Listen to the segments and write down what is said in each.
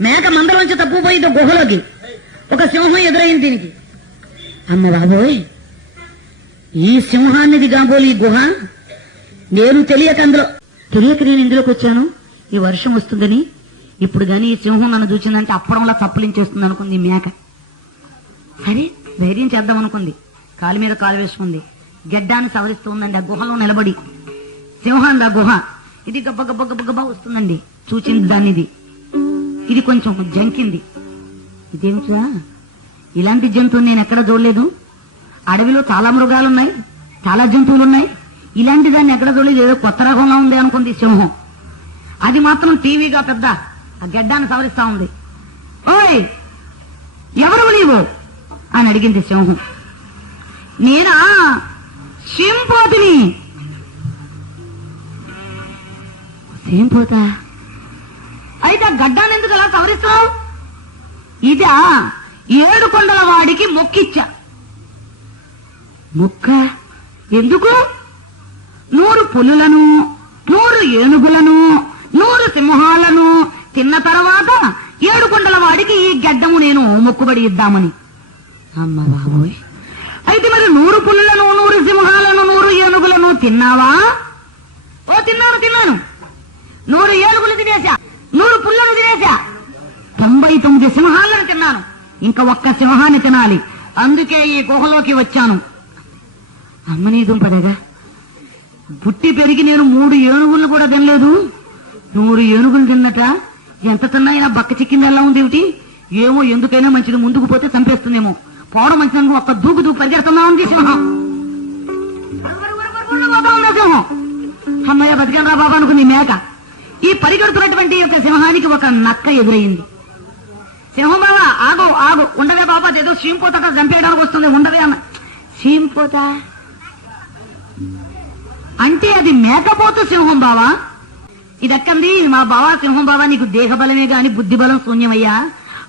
మేక మందలోంచి తప్పుపోయింది గుహలోకి. ఒక సింహం ఎదురైంది దీనికి. అమ్మ బాబోయ్ ఈ సింహాన్నిది కాబోలు ఈ గుహ? నేను తెలియక అందులో తెలియక నేను ఇందులోకి వచ్చాను. ఈ వర్షం వస్తుందని. ఇప్పుడు గాని ఈ సింహం నన్ను చూసిందంటే అప్పడంలా చప్పలించేస్తుంది అనుకుంది ఈ మేక. సరే ధైర్యం చేద్దాం అనుకుంది. కాలు మీద కాలు వేసుకుంది. గెడ్డాన్ని సవరిస్తూ ఉందండి ఆ గుహలో నిలబడి. సింహాన్ని ఆ గుహ. ఇది గబ్బ గబ్బ గబ్బ గబ్బ వస్తుందండి. చూచింది దాన్ని ఇది. ఇది కొంచెం జంకింది. ఇదేమిటా ఇలాంటి జంతువు నేను ఎక్కడ చూడలేదు. అడవిలో చాలా మృగాలు ఉన్నాయి చాలా జంతువులు ఉన్నాయి ఇలాంటి దాన్ని ఎక్కడ చూడలేదు. ఏదో కొత్త రకంగా ఉంది అనుకుంది సింహం. అది మాత్రం టీవీగా పెద్ద ఆ గడ్డాన్ని సవరిస్తా ఉంది. ఓయ్ ఎవరు నీవు? అని అడిగింది సింహం. నేనా? సింపోతిని సింపోతా గడ్డాన్ని ఎందుకు అలా సవరిస్తావు? ఇదా ఏడు కొండల వాడికి మొక్కిచ్చా. మొక్క? ఎందుకు? నూరు పులులను నూరు ఏనుగులను నూరు సింహాలను తిన్న తర్వాత ఏడు కొండల వాడికి ఈ గడ్డము నేను మొక్కుబడి ఇద్దామని. అమ్మ బాబోయ్. అయితే మరి నూరు పులులను నూరు సింహాలను నూరు ఏనుగులను తిన్నావా? ఓ తిన్నాను తిన్నాను. నూరు ఏనుగులు తినేసి నూరు పుల్లను తినేసా తొంభై తొమ్మిది సింహాలను తిన్నాను ఇంకా ఒక్క సింహాన్ని తినాలి. అందుకే ఈ గుహలోకి వచ్చాను. అమ్మనీ దుంపదేగా బుట్టి పెరిగి నేను మూడు ఏనుగులు కూడా తినలేదు. నూరు ఏనుగులు తిన్నట ఎంత తిన్నాయినా బక్క చిక్కింది ఎలా ఉంది ఏమిటి? ఏమో ఎందుకైనా మంచిది ముందుకు పోతే చంపేస్తుందేమో. పోవడం మంచిది ఒక్క దూకు దూకు పరిగెడుతున్నా ఉంది సింహం. సింహం అమ్మయ్య బతికనరా బాబా అనుకుంది మేక. ఈ పరిగెడుతున్నటువంటి యొక్క సింహానికి ఒక నక్క ఎదురయ్యింది సింహం బాబా ఆగు ఆగు. ఉండవే బాబా ఏదో సీంపోత చంపేయడానికి వస్తుంది. ఉండవే అన్న సీంపోత అంటే అది మేకపోతు సింహం బావా? ఇదక్కంది మా బావా సింహం బావా నీకు దేహ బలమే గాని బుద్ధి బలం శూన్యమయ్యా.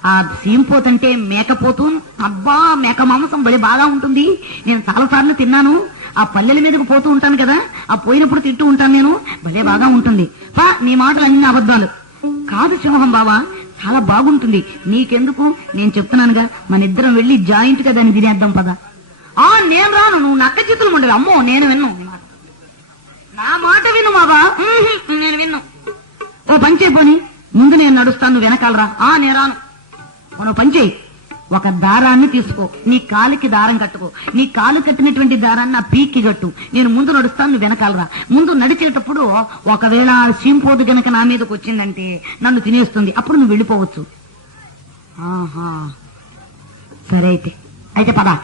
ఆ సీంపోతంటే మేకపోతు. అబ్బా మేక మాంసం భలే బాగా ఉంటుంది. నేను చాలా సార్లు తిన్నాను. ఆ పల్లెల మీదకు పోతూ ఉంటాను కదా. ఆ పోయినప్పుడు తింటూ ఉంటాను నేను. భలే బాగా ఉంటుంది. పా నీ మాటలు అన్ని అబద్ధాలు. కాదు సింహం బావా చాలా బాగుంటుంది. నీకెందుకు? నేను చెప్తున్నానుగా మన ఇద్దరం వెళ్ళి జాయింట్గా దాన్ని తినేద్దాం పదా. ఆ నేను రాను. నువ్వు నక్క చిత్తులు ఉండవు అమ్మో నేను విన్ను. నా మాట విను బాబా. నేను విన్ను. ఓ పంచే పోని. ముందు నేను నడుస్తాను నువ్వు వెనకాలరా. ఆ నేను రాను. ఓ పని చేయి. ఒక దారాన్ని తీసుకో. నీ కాలికి దారం కట్టుకో. నీ కాలు కట్టినటువంటి దారాన్ని నా పీక్కి కట్టు. నేను ముందు నడుస్తాను నువ్వు వెనకాలరా ముందు నడిచేటప్పుడు ఒకవేళ సింపోదు గనక నా మీదకి వచ్చిందంటే నన్ను తినేస్తుంది. అప్పుడు నువ్వు వెళ్ళిపోవచ్చు. ఆహా. సరే అయితే. అయితే పదా.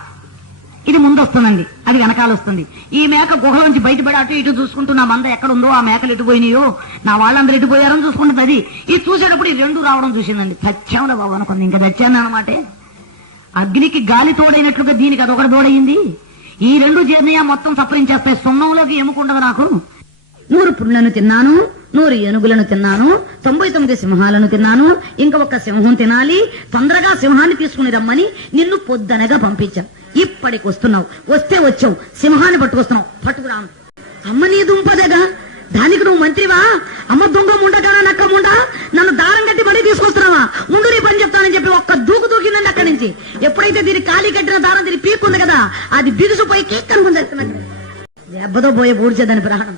ఇది ముందు వస్తుందండి అది వెనకాల వస్తుంది ఈ మేక గుహలోంచి బయటపడి అటు ఇటు చూసుకుంటూ నా మంద ఎక్కడ ఉందో ఆ మేకలు ఎటుపోయినాయో నా వాళ్ళందరూ ఎటుపోయారని చూసుకుంటుంది అది. ఇది చూసేటప్పుడు ఈ రెండు రావడం చూసిందండి. సత్యంలో బాబు అనుకుంది. ఇంకా తెచ్చాను అనమాటే అగ్నికి గాలి తోడైనట్లుగా దీనికి అదొకటి తోడైంది ఈ రెండు జీర్ణయ మొత్తం సఫరించేస్తాయి సున్నంలోకి ఎముకుండదు నాకు? నూరు పుళ్ళను తిన్నాను నూరు ఏనుగులను తిన్నాను తొంభై తొమ్మిది సింహాలను తిన్నాను ఇంకా ఒక సింహం తినాలి తొందరగా సింహాన్ని తీసుకుని రమ్మని నిన్ను పొద్దనగా పంపించాం. ఇప్పటికి వస్తున్నావు వస్తే వచ్చావు సింహాన్ని పట్టుకొస్తున్నావు. పట్టుకురాను అమ్మ నీ దుంపదగా? దానికి మంత్రివా? అమ్మ దొంగ ముండగానా నక్క ముండ? నన్ను దారం కట్టి మరీ తీసుకొస్తున్నావా? ముందు నీ పని చెప్తానని చెప్పి ఒక్క దూకు దూకిందండి అక్కడి నుంచి. ఎప్పుడైతే దీని ఖాళీ కట్టిన దారం దీని పీక్కుంది కదా అది బిగుసుపోయి కేక్ అనుకుంది దెబ్బతో పోయే పూడ్చేదాని ప్రాణం.